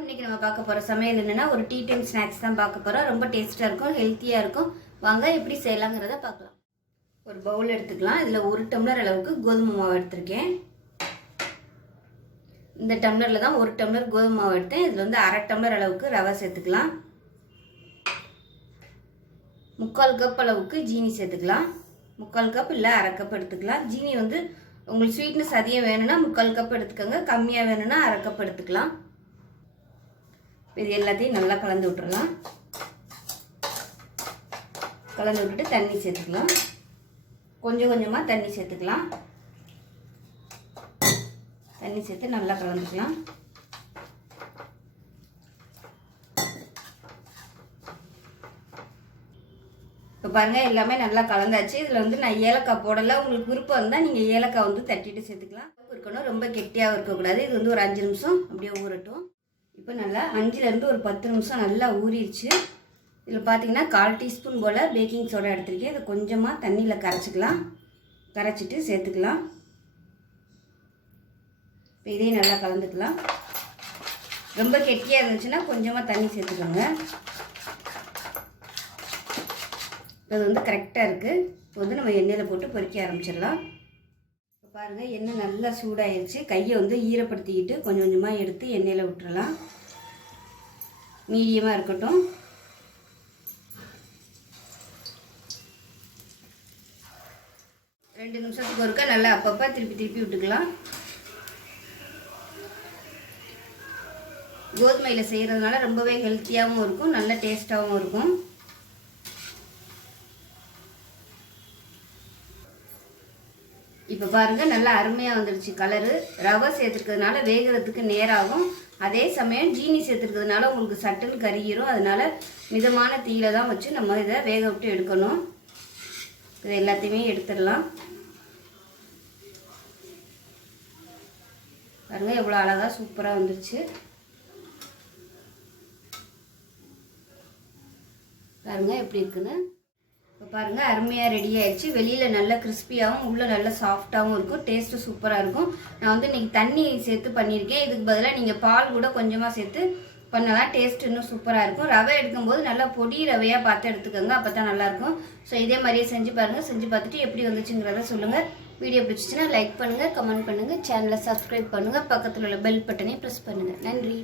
இன்னைக்கு நம்ம பார்க்க போற சமையல் என்னன்னா ஒரு டீ டைம் ஸ்நாக்ஸ் தான் பார்க்க போறோம். ரொம்ப டேஸ்டா இருக்கும், ஹெல்த்தியா இருக்கும். வாங்க எப்படி செய்யலாம்ங்கறத பார்க்கலாம். ஒரு பவுல் எடுத்துக்கலாம். இதுல 1 டம்ளர் அளவுக்கு கோதுமை மாவு எடுத்துர்க்கேன். இந்த டம்ளர்ல தான் 1 டம்ளர் கோதுமை மாவு எடுத்தேன். இதுல வந்து 1/2 டம்ளர் அளவுக்கு ரவை சேர்த்துக்கலாம். 3/4 கப் அளவுக்கு ஜீனி சேர்த்துக்கலாம். 3/4 கப் இல்ல 1/2 கப் எடுத்துக்கலாம். ஜீனி வந்து உங்களுக்கு ஸ்வீட்னஸ் அதிகம் வேணும்னா 3/4 கப் எடுத்துக்கோங்க, கம்மியா வேணும்னா 1/2 கப் எடுத்துக்கலாம். இது எல்லாத்தையும் நல்லா கலந்து விட்டுறலாம். கலந்து விட்டுட்டு தண்ணி சேர்த்துக்கலாம். கொஞ்சம் கொஞ்சமாக தண்ணி சேர்த்துக்கலாம். தண்ணி சேர்த்து நல்லா கலந்துக்கலாம். இப்போ பாருங்கள் எல்லாமே நல்லா கலந்தாச்சு. இதில் வந்து நான் ஏலக்காய் போடலை. உங்களுக்கு விருப்பம் இருந்தால் நீங்கள் ஏலக்காய் வந்து தட்டிட்டு சேர்த்துக்கலாம். இருக்கணும், ரொம்ப கெட்டியாக இருக்கக்கூடாது. இது வந்து ஒரு 5 நிமிஷம் அப்படியே ஊறட்டும். இப்போ நல்லா 5லேருந்து ஒரு 10 நிமிஷம் நல்லா ஊறிடுச்சு. இதில் பார்த்தீங்கன்னா 1/4 டீஸ்பூன் போல் பேக்கிங் சோடா எடுத்துருக்கேன். இதை கொஞ்சமாக தண்ணியில் கரைச்சிக்கலாம். கரைச்சிட்டு சேர்த்துக்கலாம். இப்போ இதையும் நல்லா கலந்துக்கலாம். ரொம்ப கெட்டியாக இருந்துச்சுன்னா கொஞ்சமாக தண்ணி சேர்த்துக்கோங்க. இது வந்து கரெக்டாக இருக்குது. இப்போ வந்து நம்ம எண்ணெயில் போட்டு பொரிக்க ஆரம்பிச்சிடலாம். இப்போ பாருங்கள் எண்ணெய் நல்லா சூடாகிடுச்சு. கையை வந்து ஈரப்படுத்திக்கிட்டு கொஞ்சம் கொஞ்சமாக எடுத்து எண்ணெயில் விட்டுறலாம். மீடியமாக இருக்கட்டும். ரெண்டு நிமிஷத்துக்கு ஒருக்கா நல்லா அப்பப்போ திருப்பி திருப்பி விட்டுக்கலாம். கோதுமையில் செய்கிறதுனால ரொம்பவே ஹெல்த்தியாகவும் இருக்கும், நல்ல டேஸ்ட்டாகவும் இருக்கும். இப்போ பாருங்கள் நல்லா அருமையாக வந்துடுச்சு கலரு. ரவை சேர்த்துருக்கிறதுனால வேகிறதுக்கு நேராகும். அதே சமயம் ஜீனி சேர்த்துருக்கிறதுனால உங்களுக்கு சட்டுன்னு கருகிரும். அதனால மிதமான தீயில தான் வச்சு நம்ம இதை வேக விட்டு எடுக்கணும். இது எல்லாத்தையுமே எடுத்துடலாம். பாருங்கள் எவ்வளோ அழகாக சூப்பராக வந்துடுச்சு. பாருங்கள் எப்படி இருக்குன்னு. இப்போ பாருங்கள் அருமையாக ரெடி ஆயிடுச்சு. வெளியில் நல்லா கிறிஸ்பியாகவும் உள்ளே நல்லா சாஃப்டாகவும் இருக்கும். டேஸ்ட்டு சூப்பராக இருக்கும். நான் வந்து இன்றைக்கி தண்ணி சேர்த்து பண்ணியிருக்கேன். இதுக்கு பதிலாக நீங்கள் பால் கூட கொஞ்சமாக சேர்த்து பண்ணலாம். டேஸ்ட் இன்னும் சூப்பராக இருக்கும். ரவை எடுக்கும்போது நல்லா பொடி ரவையாக பார்த்து எடுத்துக்கோங்க, அப்போ தான் நல்லாயிருக்கும். ஸோ இதே மாதிரியே செஞ்சு பாருங்கள். செஞ்சு பார்த்துட்டு எப்படி வந்துச்சுங்கிறத சொல்லுங்கள். வீடியோ பிடிச்சிச்சின்னா லைக் பண்ணுங்கள், கமெண்ட் பண்ணுங்கள், சேனலை சப்ஸ்கிரைப் பண்ணுங்கள், பக்கத்தில் உள்ள பெல் பட்டனை ப்ரெஸ் பண்ணுங்கள். நன்றி.